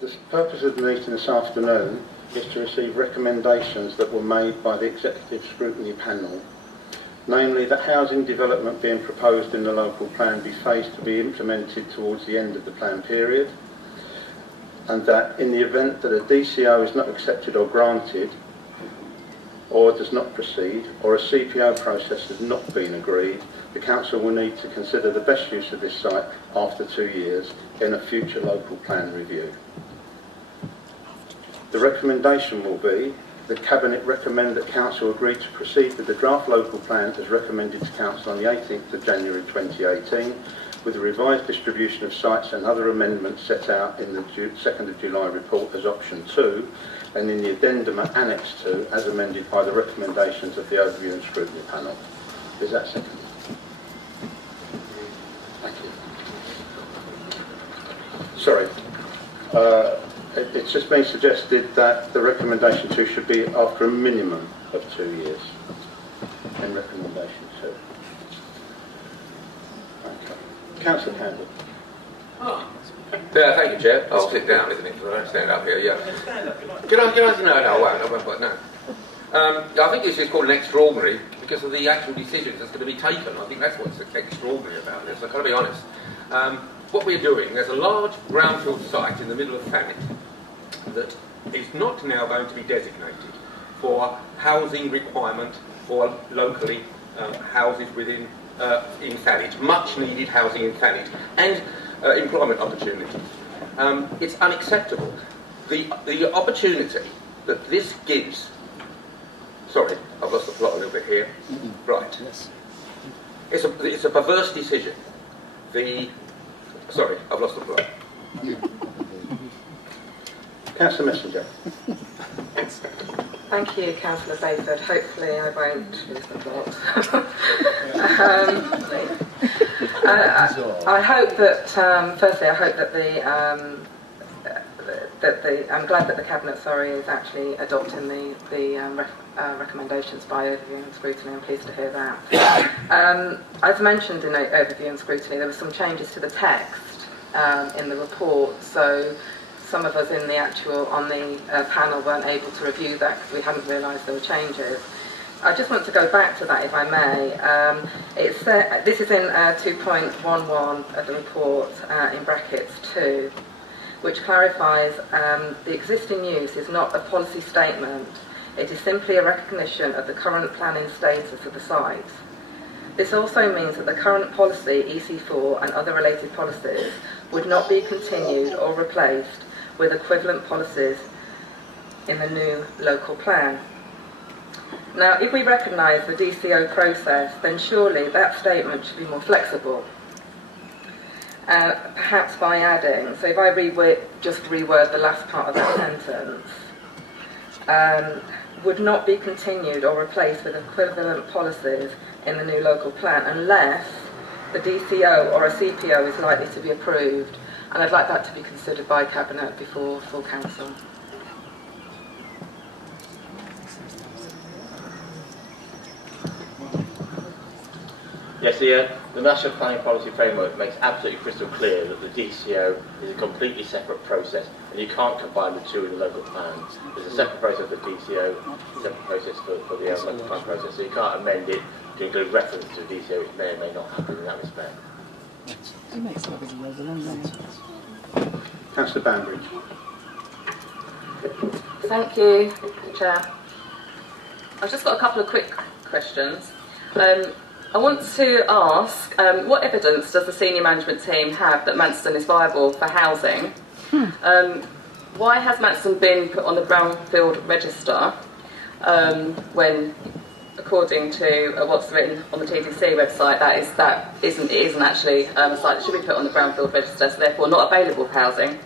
The purpose of the meeting this afternoon is to receive recommendations that were made by the Executive Scrutiny Panel, namely that housing development being proposed in the local plan be phased to be implemented towards the end of the plan period, and that in the event that a DCO is not accepted or granted, or does not proceed, or a CPO process has not been agreed, the Council will need to consider the best use of this site after 2 years in a future local plan review. The recommendation will be that Cabinet recommend that Council agree to proceed with the draft local plan as recommended to Council on the 18th of January 2018, with a revised distribution of sites and other amendments set out in the 2nd of July report as option 2, and in the addendum at Annex 2 as amended by the recommendations of the Overview and Scrutiny Panel. Is that seconded? Thank you. Sorry. It's just been suggested that the recommendation 2 should be after a minimum of 2 years in recommendation 2. Okay. Councillor Campbell. Yeah, thank you, Chair. I'll sit down, isn't it? Because I don't stand up here, yeah. Can I? No, I won't, no. I think this is called an extraordinary because of the actual decisions that's going to be taken. I think that's what's extraordinary about this. I've got to be honest. What we're doing, there's a large brownfield site in the middle of Thanet that is not now going to be designated for housing requirement for locally houses within in Thanet, much needed housing in Thanet, and employment opportunities. It's unacceptable. The opportunity that this gives. Sorry, I've lost the plot a little bit here. Right. Yes. It's a perverse decision. Sorry, I've lost the plot. Councillor Messenger. Thank you, Councillor Bayford. Hopefully I won't lose the plot. I hope that, firstly, I hope that I'm glad that the Cabinet, is actually adopting the recommendations by Overview and Scrutiny. I'm pleased to hear that. As mentioned in Overview and Scrutiny, there were some changes to the text in the report, so some of us on the panel weren't able to review that because we hadn't realised there were changes. I just want to go back to that, if I may. This is in 2.11 of the report, in brackets 2, which clarifies the existing use is not a policy statement, it is simply a recognition of the current planning status of the site. This also means that the current policy, EC4, and other related policies would not be continued or replaced with equivalent policies in the new local plan. Now, if we recognise the DCO process, then surely that statement should be more flexible. Perhaps by adding, so if I just reword the last part of that sentence, would not be continued or replaced with equivalent policies in the new local plan unless the DCO or a CPO is likely to be approved, and I'd like that to be considered by Cabinet before full Council. Yes, the National Planning Policy Framework makes absolutely crystal clear that the DCO is a completely separate process, and you can't combine the two in the local plans. There's a separate process for DCO, a separate process for the local plan process, so you can't amend it to include reference to DCO, which may or may not happen in that respect. It makes it doesn't it? Councillor Banbridge. Thank you, Chair. I've just got a couple of quick questions. I want to ask, what evidence does the senior management team have that Manston is viable for housing? Why has Manston been put on the brownfield register when, according to what's written on the TDC website, that isn't actually a site that should be put on the brownfield register, so therefore not available for housing?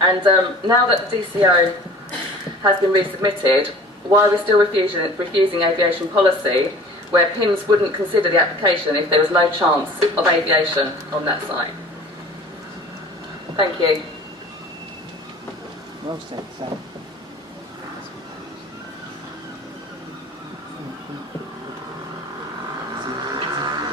And now that the DCO has been resubmitted, why are we still refusing aviation policy, where PIMS wouldn't consider the application if there was no chance of aviation on that site? Thank you. Well said, Sam.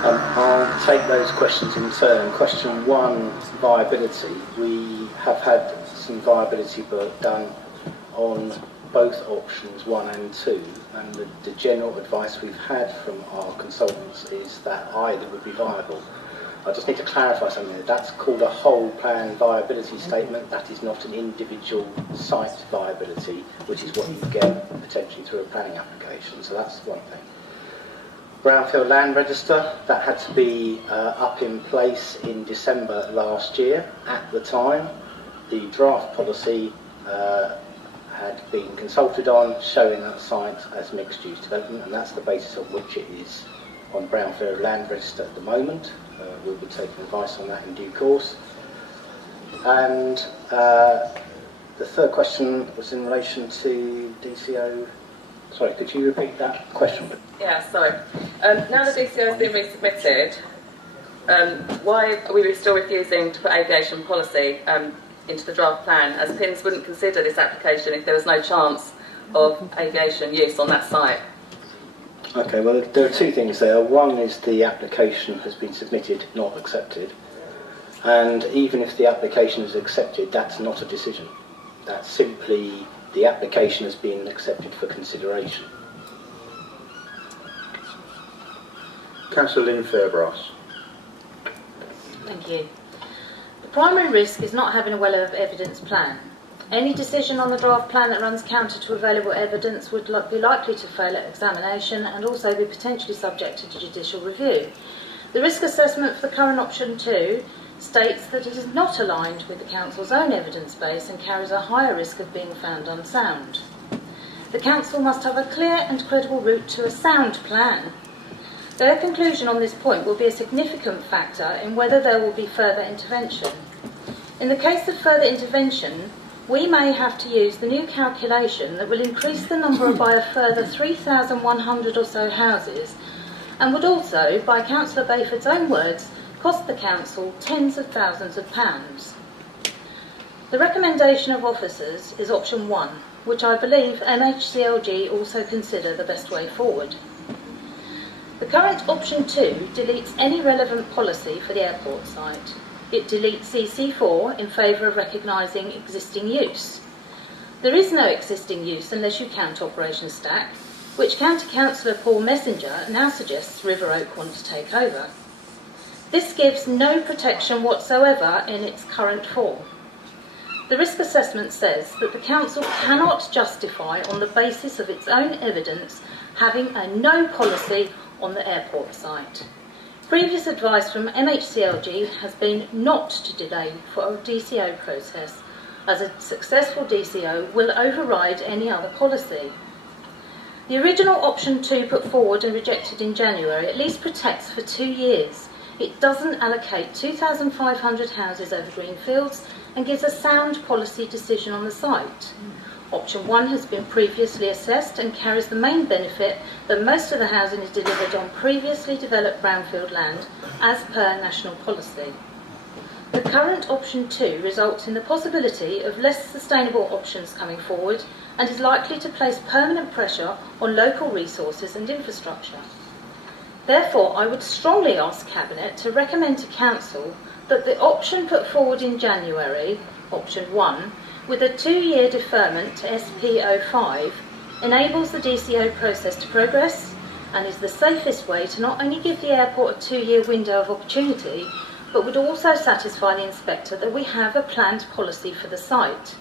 I'll take those questions in turn. Question 1, viability. We have had some viability work done on both options 1 and 2, and the general advice we've had from our consultants is that either would be viable. I just need to clarify something. That's called a whole plan viability statement. That is not an individual site viability, which is what you get potentially through a planning application. So that's one thing. Brownfield Land Register, that had to be up in place in December last year. At the time, the draft policy had been consulted on, showing that site as mixed-use development, and that's the basis on which it is on Brownfield Land Register at the moment. We'll be taking advice on that in due course. And the third question was in relation to DCO. Sorry, could you repeat that question? Yeah, sorry. Now the DCO has been resubmitted, why are we still refusing to put aviation policy into the draft plan, as PINS wouldn't consider this application if there was no chance of aviation use on that site? Okay, well, there are two things there. One is the application has been submitted, not accepted. And even if the application is accepted, that's not a decision. That's simply the application has been accepted for consideration. Councillor Lynn Fairbrass. Thank you. The primary risk is not having a well-evidenced plan. Any decision on the draft plan that runs counter to available evidence would be likely to fail at examination and also be potentially subject to judicial review. The risk assessment for the current option 2 states that it is not aligned with the Council's own evidence base and carries a higher risk of being found unsound. The Council must have a clear and credible route to a sound plan. Their conclusion on this point will be a significant factor in whether there will be further intervention. In the case of further intervention, we may have to use the new calculation that will increase the number by a further 3,100 or so houses, and would also, by Councillor Bayford's own words, cost the Council tens of thousands of pounds. The recommendation of officers is option 1, which I believe MHCLG also consider the best way forward. The current option 2 deletes any relevant policy for the airport site. It deletes CC4 in favour of recognising existing use. There is no existing use unless you count Operation Stack, which County Councillor Paul Messenger now suggests River Oak want to take over. This gives no protection whatsoever in its current form. The risk assessment says that the Council cannot justify, on the basis of its own evidence, having a no policy on the airport site. Previous advice from MHCLG has been not to delay for a DCO process, as a successful DCO will override any other policy. The original option 2 put forward and rejected in January at least protects for 2 years. It doesn't allocate 2,500 houses over greenfields and gives a sound policy decision on the site. Option 1 has been previously assessed and carries the main benefit that most of the housing is delivered on previously developed brownfield land as per national policy. The current option 2 results in the possibility of less sustainable options coming forward and is likely to place permanent pressure on local resources and infrastructure. Therefore, I would strongly ask Cabinet to recommend to Council that the option put forward in January, option 1, with a 2-year deferment to SP05, enables the DCO process to progress and is the safest way to not only give the airport a 2-year window of opportunity, but would also satisfy the inspector that we have a planned policy for the site.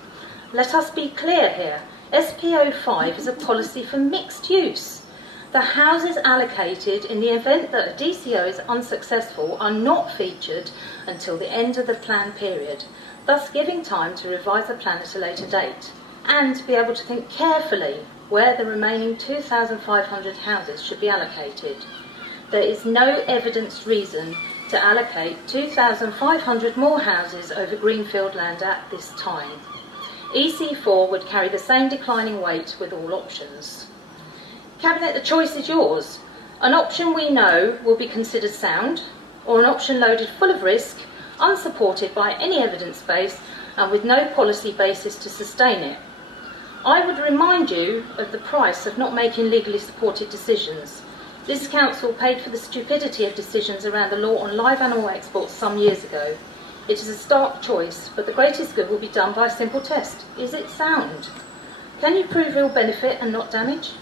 Let us be clear here, SP05 is a policy for mixed use. The houses allocated in the event that a DCO is unsuccessful are not featured until the end of the plan period, thus giving time to revise the plan at a later date and be able to think carefully where the remaining 2,500 houses should be allocated. There is no evidenced reason to allocate 2,500 more houses over greenfield land at this time. EC4 would carry the same declining weight with all options. Cabinet, the choice is yours. An option we know will be considered sound, or an option loaded full of risk, unsupported by any evidence base and with no policy basis to sustain it. I would remind you of the price of not making legally supported decisions. This Council paid for the stupidity of decisions around the law on live animal exports some years ago. It is a stark choice, but the greatest good will be done by a simple test. Is it sound? Can you prove real benefit and not damage?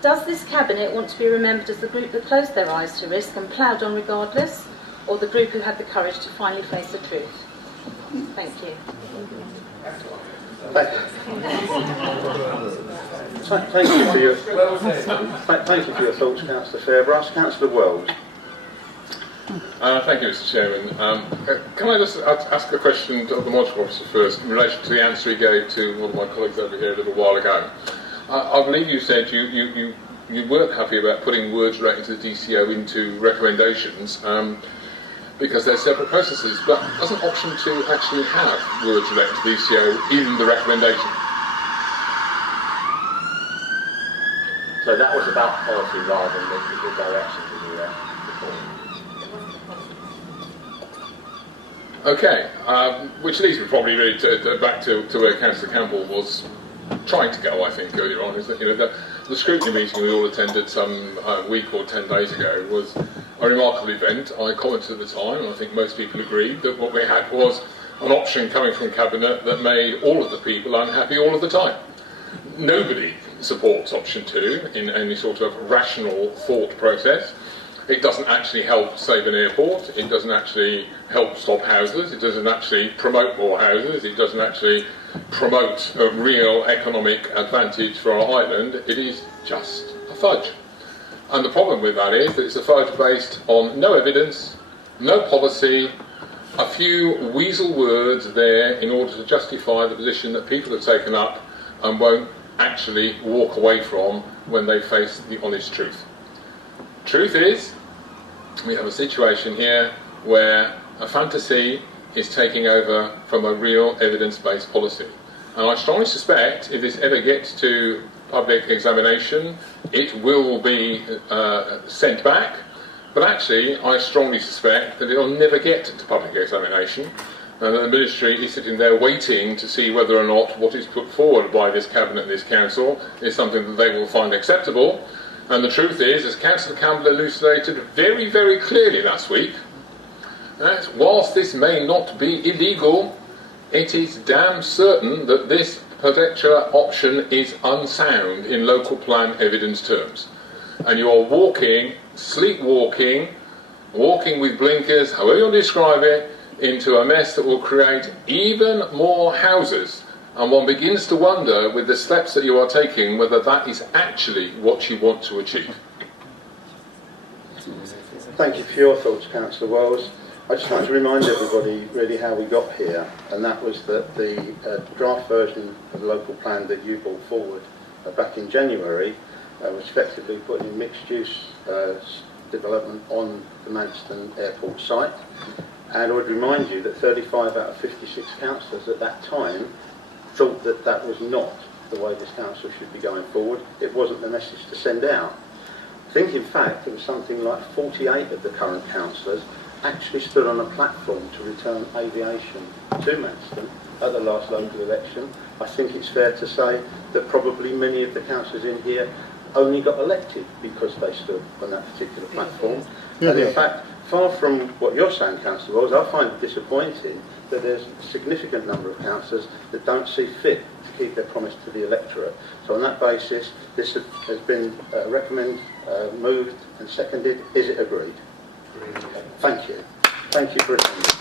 Does this Cabinet want to be remembered as the group that closed their eyes to risk and ploughed on regardless, or the group who had the courage to finally face the truth? Thank you. Thank you for your thoughts, Councillor Fairbrass. Councillor Wells. Thank you, Mr. Chairman. Can I just ask a question of the Monitoring Officer first in relation to the answer he gave to one of my colleagues over here a little while ago? I believe you said you weren't happy about putting words relating to the DCO into recommendations because they're separate processes, but doesn't option 2 actually have words relating to the DCO in the recommendation? So that was about policy rather than the direction in the report. Okay, which leads me probably really back to where Councillor Campbell was trying to go, I think, earlier on, is that the scrutiny meeting we all attended some week or 10 days ago was a remarkable event. I commented at the time, and I think most people agreed, that what we had was an option coming from Cabinet that made all of the people unhappy all of the time. Nobody supports option 2 in any sort of rational thought process. It doesn't actually help save an airport, it doesn't actually help stop houses, it doesn't actually promote more houses, it doesn't actually promote a real economic advantage for our island. It is just a fudge. And the problem with that is that it's a fudge based on no evidence, no policy, a few weasel words there in order to justify the position that people have taken up and won't actually walk away from when they face the honest truth. Truth is, we have a situation here where a fantasy is taking over from a real evidence-based policy. And I strongly suspect if this ever gets to public examination, it will be sent back. But actually, I strongly suspect that it will never get to public examination, and that the Ministry is sitting there waiting to see whether or not what is put forward by this Cabinet and this Council is something that they will find acceptable. And the truth is, as Councillor Campbell elucidated very, very clearly last week, that whilst this may not be illegal, it is damn certain that this particular option is unsound in local plan evidence terms. And you are walking, sleepwalking, walking with blinkers, however you describe it, into a mess that will create even more houses. And one begins to wonder, with the steps that you are taking, whether that is actually what you want to achieve. Thank you for your thoughts, Councillor Wells. I'd just like to remind everybody really how we got here, and that was that the draft version of the local plan that you brought forward back in January was effectively putting in mixed-use development on the Manston Airport site. And I would remind you that 35 out of 56 councillors at that time thought that that was not the way this council should be going forward. It wasn't the message to send out. I think, in fact, it was something like 48 of the current councillors actually stood on a platform to return aviation to Manston at the last local election. I think it's fair to say that probably many of the councillors in here only got elected because they stood on that particular platform. And in fact, far from what you're saying, Councillor Wells, I find it disappointing that there's a significant number of councillors that don't see fit to keep their promise to the electorate. So on that basis, this has been moved and seconded. Is it agreed? Agreed. Thank you. Thank you for attending.